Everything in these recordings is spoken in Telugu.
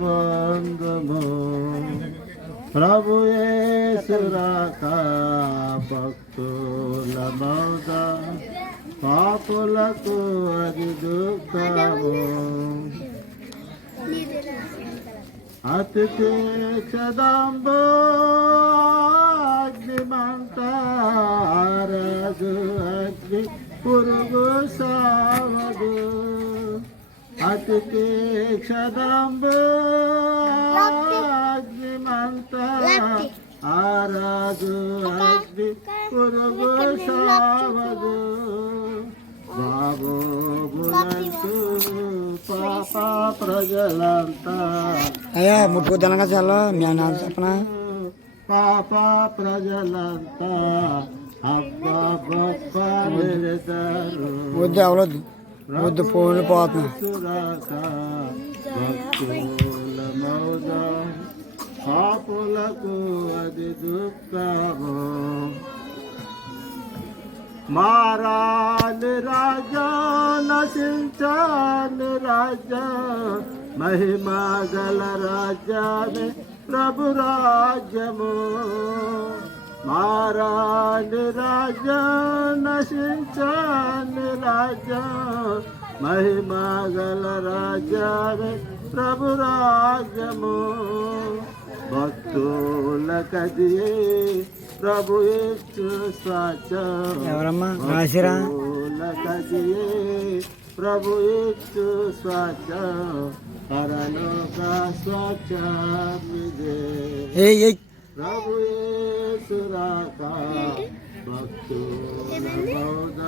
బంధము ప్రభు యేసు రాక భక్తుల మౌద పాపులకు అది దుఃఖము అతి తీక్షదాంబో అగ్నిమంటారదు అగ్ని పురుగు సావదు అతి తీక్షదాంబో అగ్నిమంట ఆరాదు అగ్ని పురుగు సావదు బాబు బులంతు పాప ప్రజలంతా అయ్యా ముట్టుకు తెలంగా చాలా మీ అన్న చెప్పన పాప ప్రజలంతా అబ్బా గొప్ప వెళతారు వద్దు అవలొద్దు వద్దు ఫోన్లు పోతున్నా భక్తుల మౌద పాపులకు అది దుఃఖము మారాలి రాజా నశించాలి రాజా మహిమా గల రాజ్యామే ప్రభు రాజ్యము మారాలి రాజా నశించాలి రాజా మహిమా గల రాజ్యామే ప్రభు రాజ్యము భక్తుల కదియే ప్రభు యేసు స్వాచ్ఛం ఎవరమ్మా రాసిరా కదియే ప్రభు యేసు స్వాచ్ఛం పరలోక స్వాచ్ఛమిదే ప్రభు యేసు రాక భక్తుల మౌద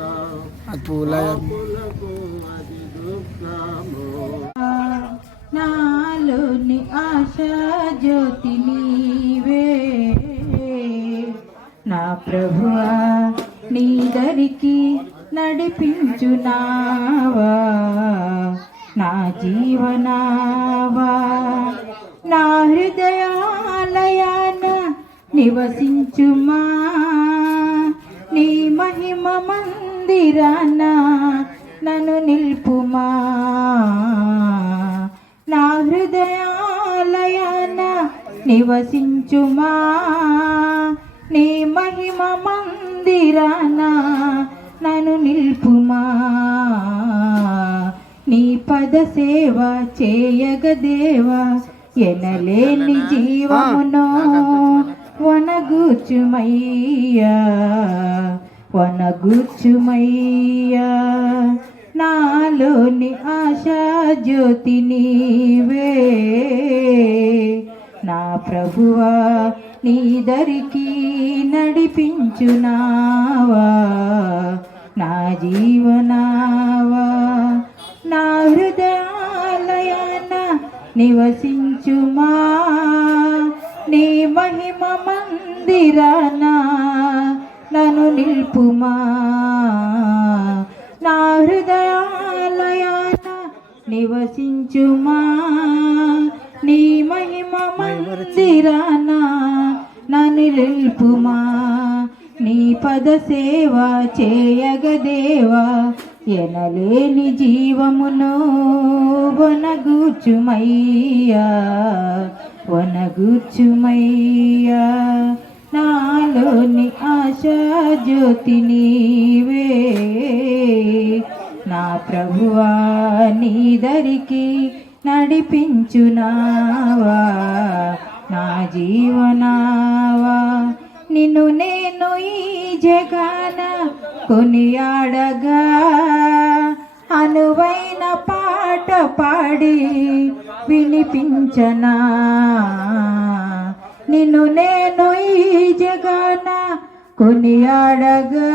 పాపులకు అది దుఃఖము నాలోని ఆశా జ్యోతి నీవే నా ప్రభువా నీ దరికి నడిపించునావా నా జీవనావా నా హృదయాలయాన నివసించుమా నీ మహిమ మందిరాన నన్ను నిల్పుమా నా హృదయాలయాన నివసించుమా నీ మహిమ మందిరాన నన్ను నిల్పుమా నీ పద సేవ చేయగదేవా ఎనలేని జీవమునో వనగూర్చుమయ్యా వనగూర్చుమయ్యా నాలోని ఆశా జ్యోతి నీవే నా ప్రభువా నీ దరికి నడిపించునావా నా జీవనావా నా హృదయాలయాన నివసించుమా నీ మహిమ మందిరాన నన్ను నిల్పుమా నా హృదయాలయాన నివసించుమా నీ మహిమ మందిరాన నన్ను నిల్పుమా నీ పద సేవ చేయగదేవా ఎనలేని జీవమును వనగూర్చుమయ్యా వనగూర్చుమయ్యా నాలోని ఆశా జ్యోతి నీవే నా ప్రభువా నీ దరికి నడిపించునావా నా జీవనావా నిన్ను నేను ఈ జగాన కొనియాడగా అనువైన పాట పాడి వినిపించనా నిన్ను నేను ఈ జగాన కొనియాడగా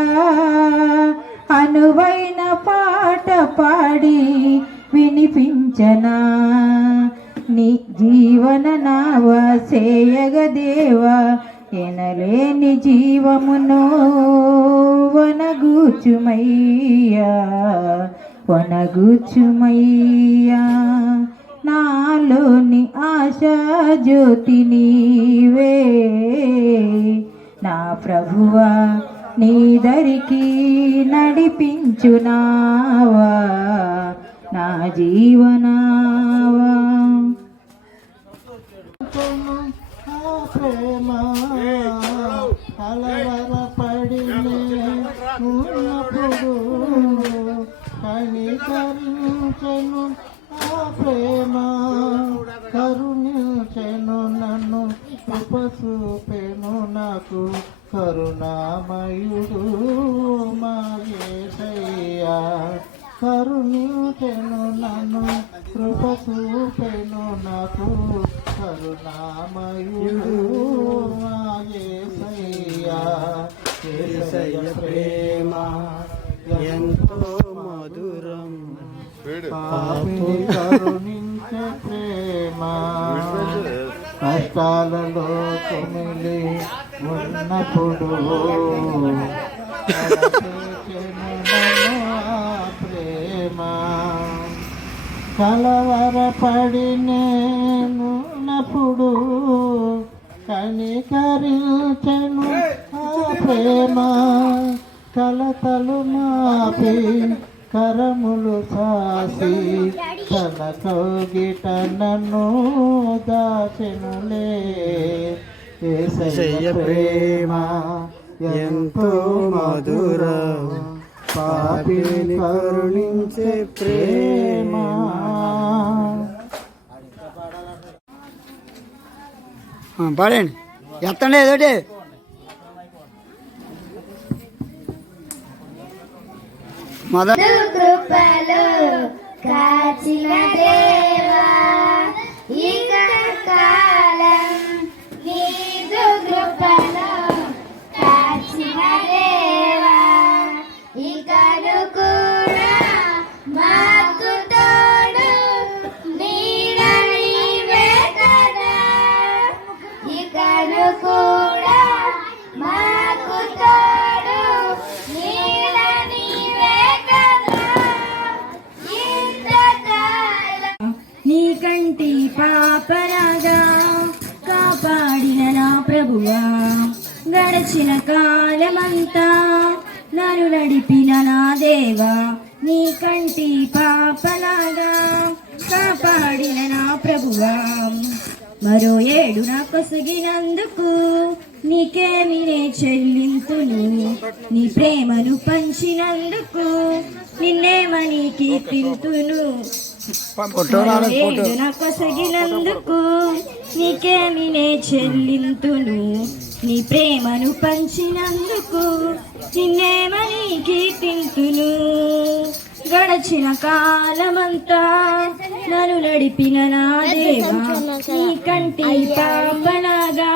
అనువైన పాట పాడి వినిపించనా నీ జీవన నావ సేయగదేవా ఎనలేని జీవమును వనగూర్చుమయ్యా వనగూర్చుమయ్యా నాలోని ఆశా జ్యోతి నీవే నా ప్రభువా నీ దరికి నడిపించునావా నా జీవనావా కరుణామయుడు మా యేసయ్యా, యేసయ్య ప్రేమ ఎంతో మధురం, పాపిని కరుణించే ప్రేమ, కష్టాలలో కొమిలి ఉన్నప్పుడు ప్రేమ, కలవరపడి నేనున్నప్పుడు కనికరించెను ఆ ప్రేమ, కలతలు మాపి కరములు సాసి తన కౌగిట నన్ను దాచెనులే, యేసయ్య ప్రేమ ఎంతో మధురం, పాపిని కరుణించే ప్రేమ. పాడండి, ఎత్తండి ఏదోటి. మొదలు కృపలు కాచిన దేవా, ఇక కాలం నీదు కృపలు కాచిన దేవా, ఇకను కూడా మాకు తోడు నీడ నీవే కదా, ఇకను కూడా మాకు తోడు నీడ నీవే కదా, ఇంతకాలం నీ కంటి పాపరాగా కాపాడిన నా ప్రభువా, గడచిన కాలమంతా నన్ను నడిపిన నా దేవా, నీ కంటి పాపలాగా కాపాడిన నా ప్రభువా, మరో ఏడు నా కొసగినందుకు నీకేమినే చెల్లింతును, నీ ప్రేమను పంచినందుకు నిన్నేమని కీర్తింతును, మరో ఏడు నా కొసగినందుకు నీకేమినే చెల్లింతును, నీ ప్రేమను పంచినందుకు నిన్నేమని కీర్తింతును, గడచిన కాలమంతా నన్ను నడిపిన నా దేవా, నీ కంటి పాపలాగా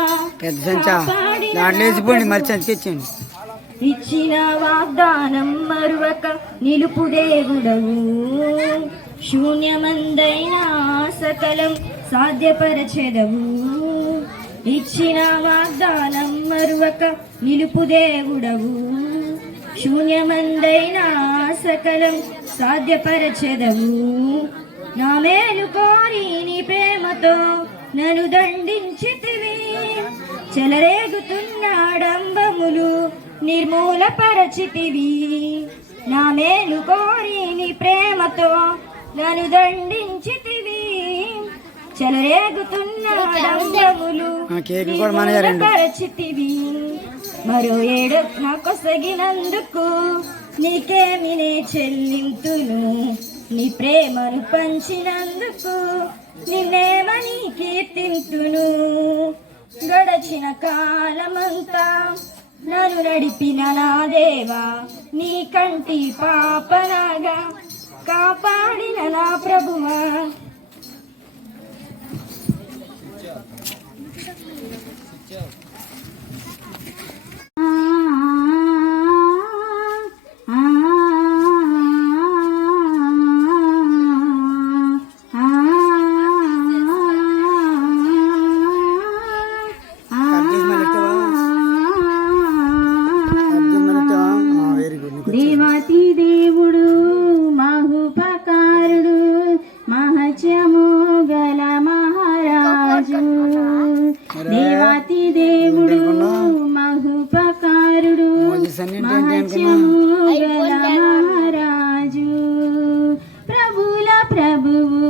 తెచ్చండి. ఇచ్చిన వాగ్దానం మరువక నిలుపు దేవుడవు, శూన్యమందైనా సకలం సాధ్యపరచెదవు, ఇచ్చిన వాగ్దానం మరువక నిలుపు దేవుడవు, శూన్యమందైనా సకలం సాధ్యపరచెదవు, నా మేలు కోరి నీ ప్రేమతో నన్ను దండించితివి, చెలరేగుతున్న డంబములు నిర్మూలపరచితివి, నా మేలు కోరి నీ ప్రేమతో నన్ను దండించితివి, చెలరేగుతున్న డంబములు నిర్మూలపరచితివి, మరో ఏడు నా కొసగినందుకు నీకేమినే చెల్లింతును, నీ ప్రేమను పంచినందుకు నిన్నేమని కీర్తింతును, గడచిన కాలమంతా నన్ను నడిపిన నా దేవా, నీ కంటి పాపలాగా కాపాడిన నా ప్రభువా, దేవాతి దేవుడు మహోపకారుడు మహత్యము గల మహారాజు, దేవాతి దేవుడు మహోపకారుడు మహత్యము గల మహారాజు, ప్రభుల ప్రభువు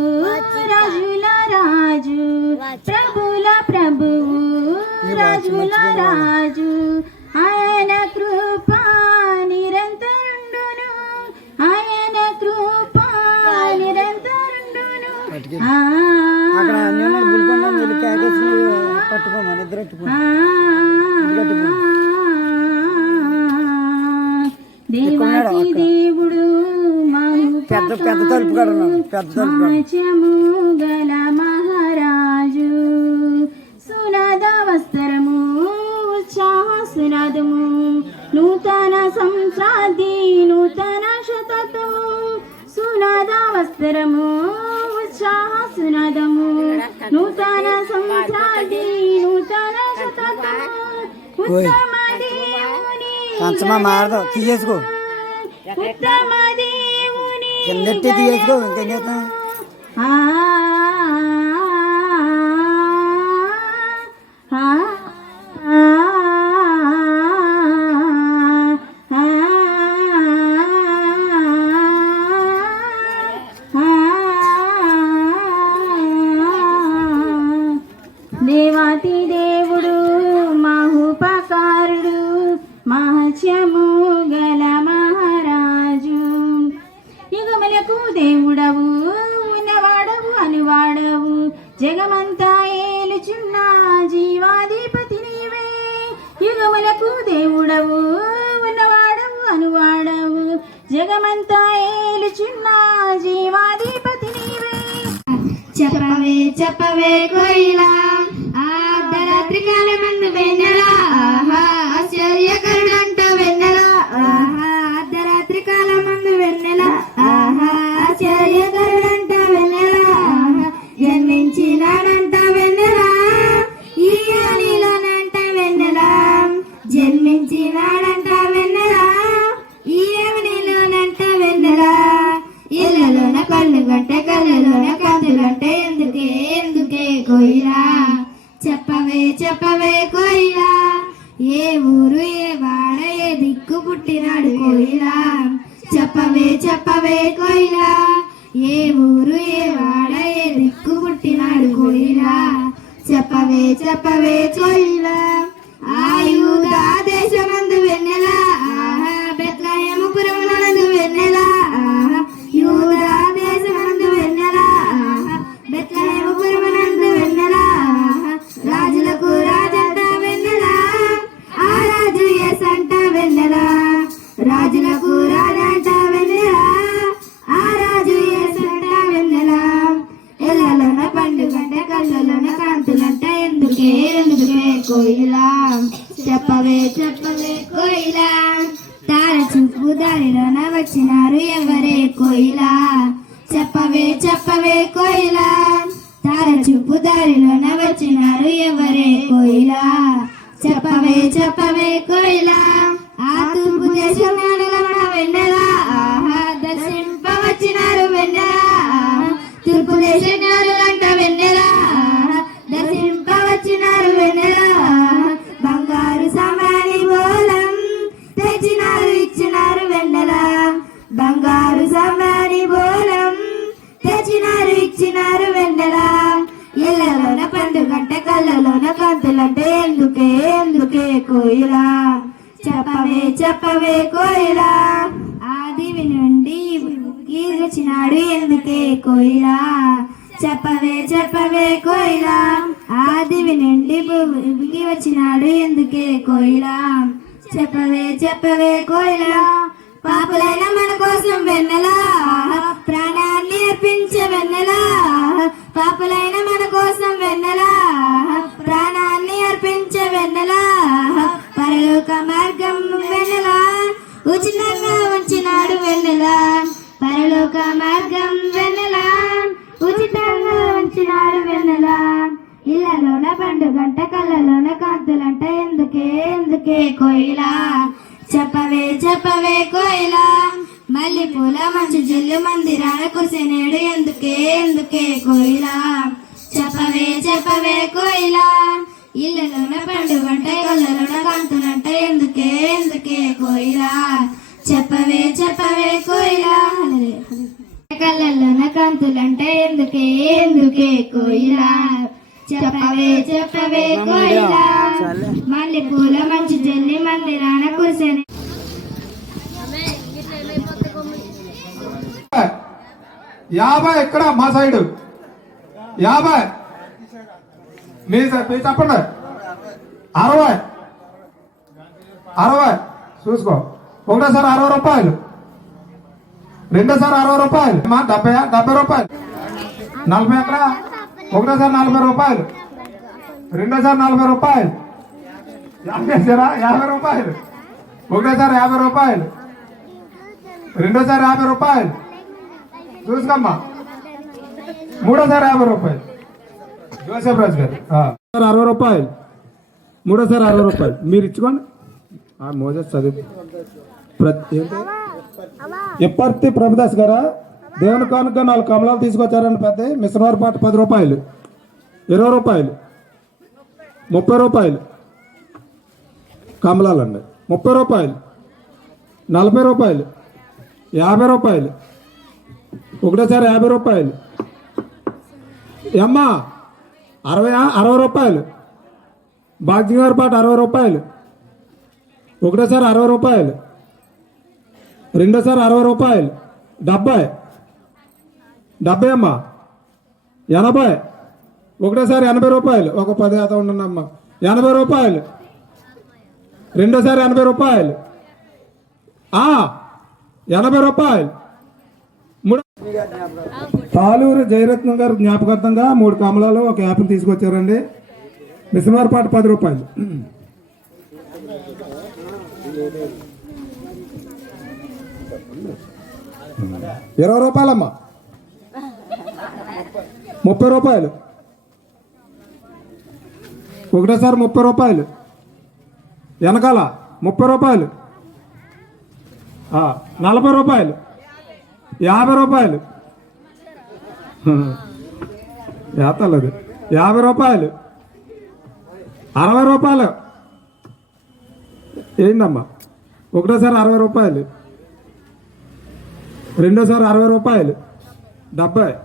రాజుల రాజు, ప్రభుల ప్రభువు రాజుల రాజు, ఆయన కృప నిరంతరుండును, ఆయన కృప నిరంతరుండును, దేవాతి దేవుడు మహత్యము గల మహారాజు, శతము నూతన సంవత్సరాది నూతన శతము ఉత్తమ దేవుని కంచమా మారదు తీసేసుకో ఉత్తమ దేవుని కిందెట్టి తీసేసుకో ఇంకేం చేస్తాం ఆ ఆ దేవాతి దేవుడు మహోపకారుడు మహత్యము గల మహారాజు యుగములకు దేవుడవు ఉన్నవాడవు అనువాడవు జగమంతా ఏలుచున్న జీవాధిపతి నీవే యుగములకు దేవుడవు ఉన్నవాడవు అనువాడవు జగమంతా ఏలుచున్న జీవాధిపతి నీవే చెప్పవే చెప్పవే కోయిలా అర్ధరాత్రి కాలమందు వెన్నెలా ఆహా ఆశ్చర్యకరుడంట వెన్నెలా ఆహా అర్ధరాత్రి కాలమందు వెన్నెలా ఆహా ఆశ్చర్యకరుడంట వెన్నెలా ఆహా జన్మించినాడంట వెన్నెలా ఈ అనిలోనంట వెన్నెలా జన్మించినాడంట వెన్నెలా ఈ అవనిలోనంట వెన్నెలా ఇళ్ళలోన కళ్ళు గంటే కళ్ళలోన కాంతులంటే ఎందుకే ఎందుకే కోయిలా చెప్పవే చెప్పవే కోయిలా ఏ ఊరు ఏ వాడ ఏ దిక్కు పుట్టినాడు కోయిలా చెప్పవే చెప్పవే కోయిలా ఏ ఊరు ఏ వాడ ఏ దిక్కు పుట్టినాడు కోయిలా చెప్పవే చెప్పవే కోయిలా ఆయుధ దేశమందు వెన్నెలా ఆహా బెత్లహేము పురమునందు వెన్నెలా ఆహా యూదా దేశమందు వెన్నెలా ఆహా బెత్లహేము పురమునందు వెన్నెలా ఆహా రాజులకు రాజంట వెన్నెలా ఆ రాజు యేసంట వెన్నెలా రాజులకు రాజంట వెన్నెలా ఆ రాజు యేసంట వెన్నెలా ఎల్లలోన పండుగంట కళ్ళలోన కాంతులంట ఎందుకే ఎందుకే కోయిలా చెప్పవే చెప్పవే కోయిలా తార చూపు దారిలోన వచ్చినారు ఎవరే కోయిలా చెప్పవే చెప్పవే కోయిలా తార చూపు దారిలోన వచ్చినారు ఎవరే కోయిలా చెప్పవే చెప్పవే కోయిలా ఆ తూర్పు దేశం నాడలమన వెన్నెలా ఆహా దర్శింప వచ్చినారు వెన్నెలా ఆహా తూర్పు దేశం నాడులంట వెన్నెలా ఆహా దర్శింప వచ్చినారు వెన్నెలా ఆహా బంగారు సామాని బోలం తెచ్చినారు ఇచ్చినారు వెన్నెలా బంగారు సామాని బోలం తెచ్చినారు ఇచ్చినారు వెన్నెలా ఇళ్ళలోన పండుగంటే కళ్ళలోన కాంతులంటే ఎందుకే ఎందుకే కోయిలా చెప్పవే చెప్పవే కోయిలా ఆదివి నుండి వచ్చినాడు ఎందుకే కోయిలా చెప్పవే చెప్పవే కోయిలా ఆదివి నుండి భూమికి వచ్చినాడు ఎందుకే కోయిలా చెప్పవే చెప్పవే కోయిలా పాపులైన మన కోసం వెన్నెలా ప్రాణాన్ని అర్పించే వెన్నెలా పాపులైన మన కోసం వెన్నెలా ప్రాణాన్ని అర్పించే వెన్నెలా పరలోక మార్గం వెన్నెలా ఉచితంగా ఉంచినాడు వెన్నెలా పరలోక మార్గం వెన్నెలా ఉచితంగా ఉంచినాడు వెన్నెలా ఇళ్ళలోన పండుగంట కళ్ళలోన కాంతులంట ఎందుకే ఎందుకే కోయిలా చెప్పవే చెప్పవే కోయిలా మళ్ళీ పూల మంచు జల్లు మందిరాన కురిసినేడు ఎందుకే ఎందుకే కోయిలా చెప్పవే చెప్పవే కోయిలా ఇళ్ళలోన పండుగంట కళ్ళలోన కాంతులంట ఎందుకే ఎందుకే కోయిలా చెప్పవే చెప్పవే కోయిలా కళ్ళలోన కాంతులంట ఎందుకే ఎందుకే కోయిలా చెప్పవే చెప్పవే కోయిలా మళ్ళీ పూల మంచు జల్లి మందిరాన కురిసెనే యాభై ఎక్కడ మా సైడ్ 50 మీరు చెప్పండి 60 చూసుకో ఒకటేసారి 60 రూపాయలు రెండోసారి 60 రూపాయలు 70 రూపాయలు 40 ఎక్కడ ఒకటేసారి 40 రూపాయలు రెండోసారి 40 రూపాయలు 50 రూపాయలు ఒకటేసారి 50 రూపాయలు రెండోసారి 50 రూపాయలు చూసుకోమ్మా మూడోసారి 50 రూపాయలు జోసెఫ్ రాజు గారు 60 రూపాయలు. మూడోసారి 60 రూపాయలు మీరు ఇచ్చుకోండి. మోజస్ చదువు ఎప్పర్తి ప్రభుదాస్ గారా దేవుని కానుక 4 కమలాలు తీసుకొచ్చారని పెద్ద మిశ్రవారి పాట 10 రూపాయలు, 20 రూపాయలు, 30 రూపాయలు కమలాలండి, 30 రూపాయలు, 40 రూపాయలు, 50 రూపాయలు, ఒకటేసారి 50 రూపాయలు. అమ్మా 60 రూపాయలు. భాగ్యం గారి పాట 60 రూపాయలు, ఒకటేసారి 60 రూపాయలు, రెండోసారి 60 రూపాయలు, 70 అమ్మా, 80, ఒకటేసారి 80 రూపాయలు, ఒక 10 శాతం ఉండండి అమ్మా, 80 రూపాయలు, రెండోసారి 80 రూపాయలు, 80 రూపాయలు. తాలూరు జయరత్నం గారు జ్ఞాపకార్థంగా 3 కమలాలు, 1 యాపిల్ తీసుకొచ్చారండి. మిశ్రవారి పాట 10 రూపాయలు. ఇరవై రూపాయలమ్మా, 30 రూపాయలు, ఒకటేసారి 30 రూపాయలు, వెనకాల 30 రూపాయలు, 40 రూపాయలు, 50 రూపాయలు, ఏతలేదు 50 రూపాయలు, 60 రూపాయలు. ఏందమ్మా ఒకటోసారి 60 రూపాయలు, రెండోసారి 60 రూపాయలు, 70,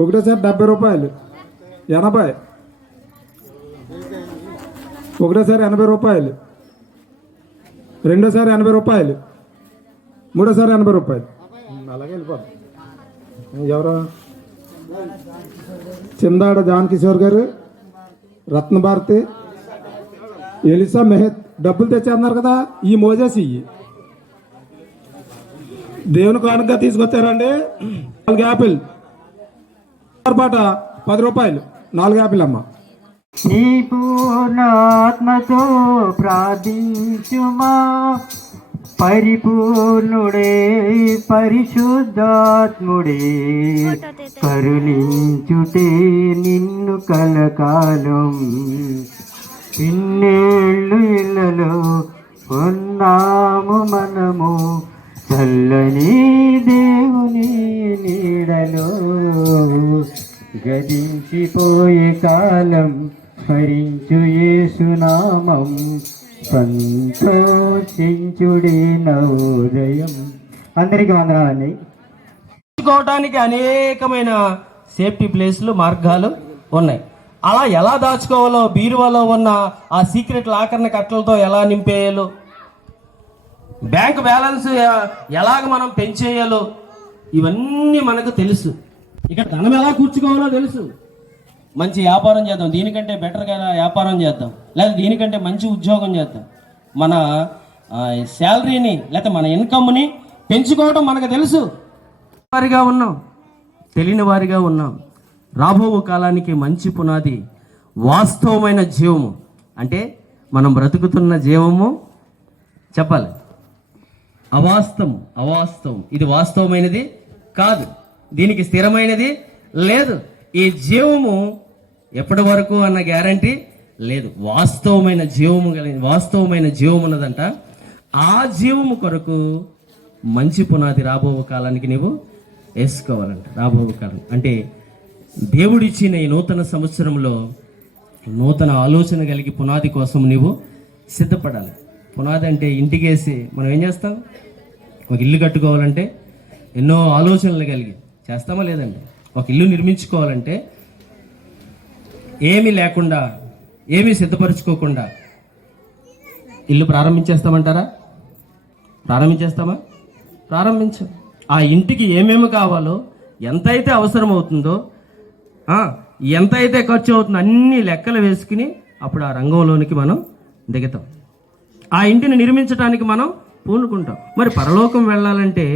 ఒకటోసారి 70 రూపాయలు, 80, ఒకటోసారి 80 రూపాయలు, రెండోసారి 80 రూపాయలు, మూడోసారి 80 రూపాయలు. అలాగే వెళ్ళిపోతాం. ఎవరు చిందాడ జాన్ కిషోర్ గారు, రత్నభారతి, ఎలిసా మెహత్ డబ్బులు తెచ్చేస్తున్నారు కదా, ఈ మోజేసి ఇయ్యి దేవుని కానుకగా తీసుకొచ్చారండి. 4 యాపిల్ పాట 10 రూపాయలు, 4 యాపిల్ అమ్మ. నీ పూర్ణాత్మతో ప్రార్థించుమా, పరిపూర్ణుడే పరిశుద్ధాత్ముడే, కరుణించుటే నిన్ను కలకాలం. ఇన్నేళ్ళు ఇళ్ళలో ఉన్నాము మనము, చల్లని దేవుని నీడలో. గతించిపోయే కాలం హరించు యేసునామం, సంతోషించుడి నవోదయం. అందరికీ వందనాలండి. దాచుకోవడానికి అనేకమైన సేఫ్టీ ప్లేస్లు, మార్గాలు ఉన్నాయి. అలా ఎలా దాచుకోవాలో, బీరువాలో ఉన్న ఆ సీక్రెట్ లాకర్ని కట్టలతో ఎలా నింపేయాలో, బ్యాంక్ బ్యాలెన్స్ ఎలాగ మనం పెంచేయాలో, ఇవన్నీ మనకు తెలుసు. ఇక్కడ ధనం ఎలా కూర్చుకోవాలో తెలుసు. మంచి వ్యాపారం చేద్దాం, దీనికంటే బెటర్గా వ్యాపారం చేద్దాం, లేదా దీనికంటే మంచి ఉద్యోగం చేద్దాం. మన శాలరీని లేదా మన ఇన్కమ్ని పెంచుకోవడం మనకు తెలుసు. వారిగా ఉన్నాం, తెలియని వారిగా ఉన్నాం. రాబో కాలానికి మంచి పునాది వాస్తవమైన జీవము. అంటే మనం బ్రతుకుతున్న జీవము చెప్పాలి, అవాస్తవం. ఇది వాస్తవమైనది కాదు, దీనికి స్థిరమైనది లేదు. ఈ జీవము ఎప్పటి వరకు అన్న గ్యారంటీ లేదు. వాస్తవమైన జీవము ఉన్నదంట. ఆ జీవము కొరకు మంచి పునాది రాబో కాలానికి నీవు వేసుకోవాలంట. రాబో కాలం అంటే దేవుడిచ్చిన ఈ నూతన సంవత్సరంలో నూతన ఆలోచన కలిగి పునాది కోసం నీవు సిద్ధపడాలి. పునాది అంటే ఇంటికేసి మనం ఏం చేస్తాం? ఒక ఇల్లు కట్టుకోవాలంటే ఎన్నో ఆలోచనలు కలిగి చేస్తామా లేదండి? ఒక ఇల్లు నిర్మించుకోవాలంటే ఏమీ లేకుండా, ఏమీ సిద్ధపరచుకోకుండా ఇల్లు ప్రారంభించేస్తామంటారా? ప్రారంభించేస్తామా? ప్రారంభించం. ఆ ఇంటికి ఏమేమి కావాలో, ఎంతైతే అవసరం అవుతుందో, ఎంతైతే ఖర్చు అవుతుందో అన్ని లెక్కలు వేసుకుని అప్పుడు ఆ రంగంలోనికి మనం దిగుతాం. ఆ ఇంటిని నిర్మించడానికి మనం పూనుకుంటాం. మరి పరలోకం వెళ్ళాలంటే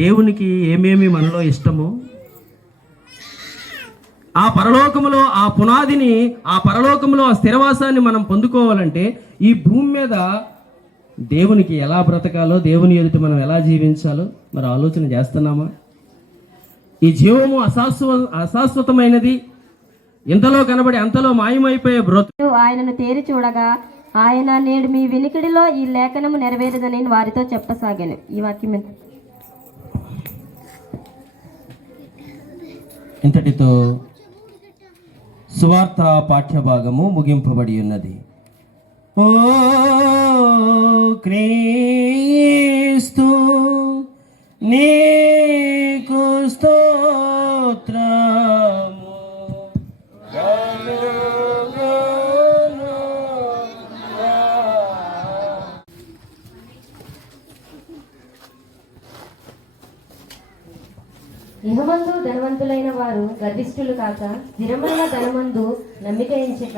దేవునికి ఏమేమి మనలో ఇష్టమో, ఆ పరలోకములో ఆ పునాదిని, ఆ పరలోకములో ఆ స్థిరవాసాన్ని మనం పొందుకోవాలంటే ఈ భూమి మీద దేవునికి ఎలా బ్రతకాలో, దేవుని ఎదుట మనం ఎలా జీవించాలో మరి ఆలోచన చేస్తున్నామా? ఈ జీవము అశాశ్వతమైనది, ఇంతలో కనబడి అంతలో మాయమైపోయే బ్రతుకు. ఆయనను తేరి చూడగా ఆయన నేడు మీ వినికిడిలో ఈ లేఖనము నెరవేరదని వారితో చెప్పసాగాను. ఈ వాక్యం ఇంతటితో సువార్త పాఠ్యభాగము ముగింపబడి ఉన్నది. ఓ క్రీస్తు నీకు స్తోత్రము. ఇహమందు ధనవంతులైన వారు గర్విష్ఠులు కాక స్థిరమైన ధనమందు నమ్మిక ఎంచక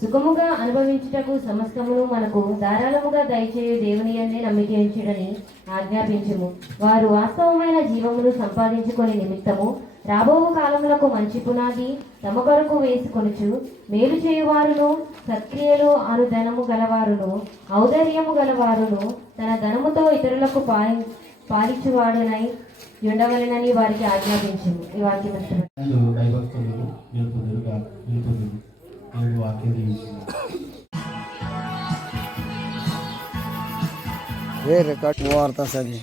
సుఖముగా అనుభవించుటకు సమస్తమును మనకు ధారాళముగా దయచేయు దేవుని యందే నమ్మిక ఎంచుడని ఆజ్ఞాపించుము. వారు వాస్తవమైన జీవమును సంపాదించుకొని నిమిత్తము రాబోవు కాలములకు మంచి పునాది తమ కొరకు వేసుకొనుచు మేలు చేయువారును సత్క్రియలు అను ధనము గలవారును ఔదర్యము గలవారును తన ధనముతో ఇతరులకు పాలించువాడునై ఉండవలెనని వారికి ఆజ్ఞాపించింది. ఈ వాక్యం రికార్డ్ వార్తా సది